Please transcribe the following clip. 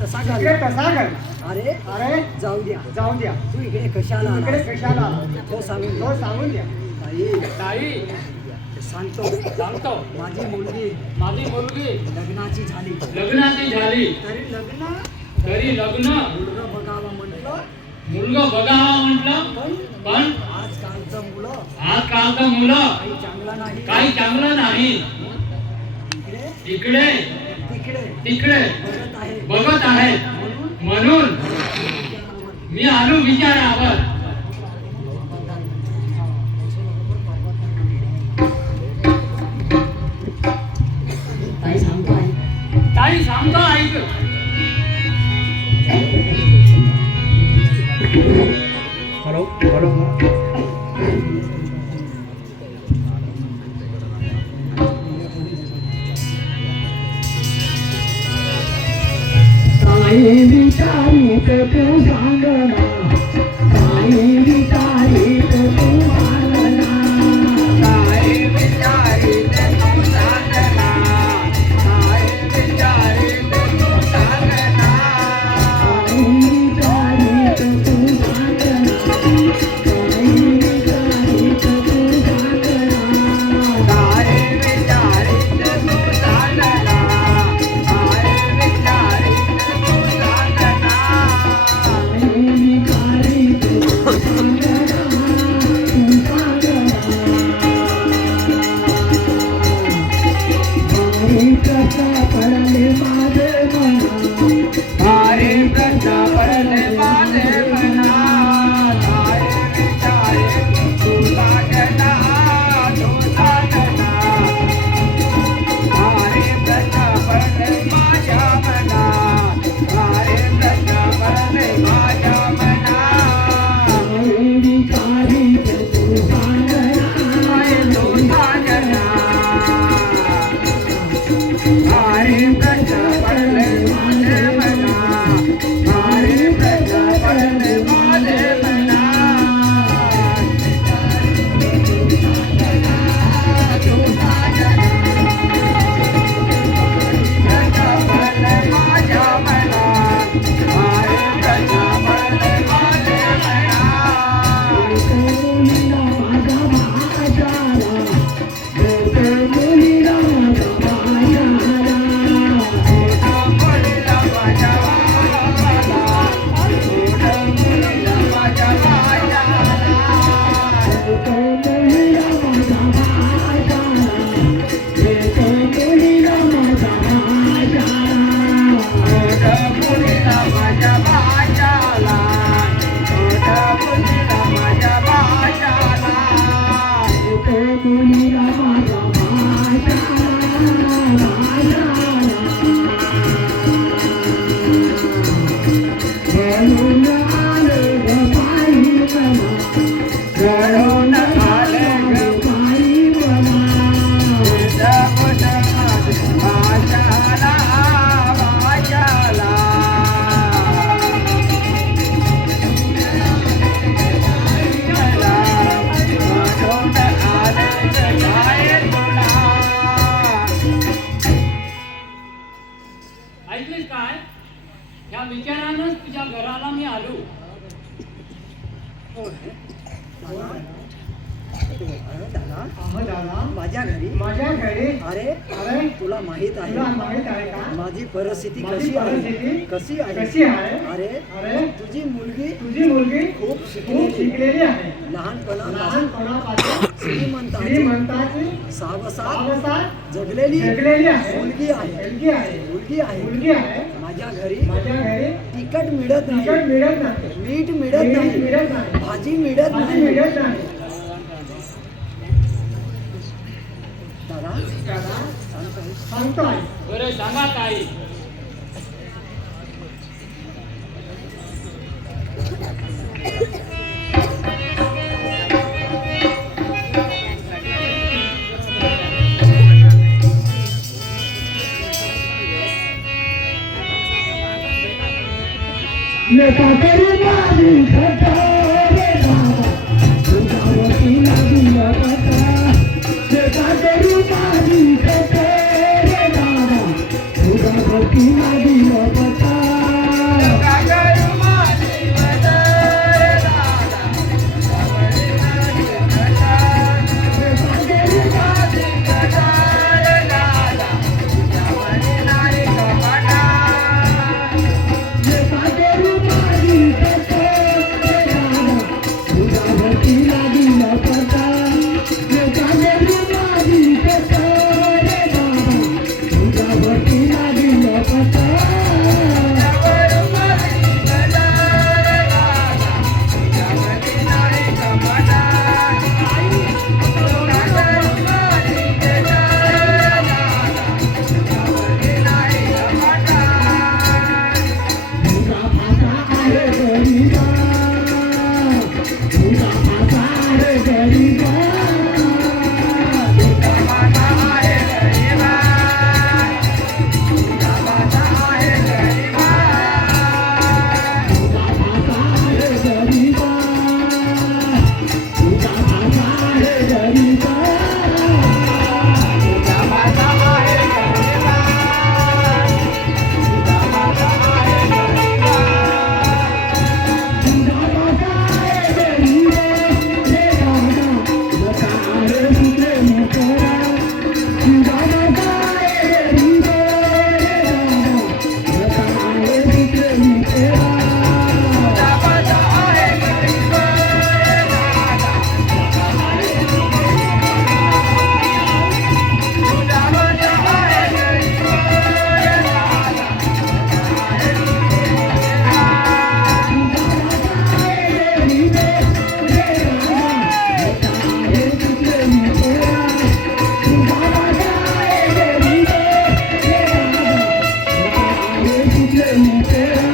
तसा इकडे कर. कसा कर. अरे अरे जाऊ द्या. जाऊ द्या. तू इकडे कशाला इकडे आलास? कशाला. हो सांगून हो द्या. सांगून द्या. ताई सांगतो. माझी मुलगी लग्नाची झाली. तरी लग्न मुलगा बघावा म्हटलं पण आजकालचं मुलं काही चांगलं नाही. इकडे तिकडे बघत आहे. म्हणून मी आलो विचारावर. ताई सांगतो ऐक. Hello hello. काही विचारित तू सांगना. काही विचारित तू सांगना. काही विचारित तू सांगना. काही विचारित तू सांगना. काही विचारित तू सांगना. काही विचारित तू सांगना. काही विचारित तू सांगना. ऐकलीस काय? या विचारानंच तुझ्या घराला मी आलो. दादा माझ्या घरी. अरे तुला माहित आहे का माझी परिस्थिती कशी आहे. अरे तुझी मुलगी खूप शिकलेली आहे. लहानपणापासून श्रीमंताची सावसात जगलेली मुलगी आहे. माझ्या घरी तिखट मिळत नाही. मीठ मिळत नाही. भाजी मिळत नाही. दादा सांगतोय. बरं सांगा ताई. Thank you. रे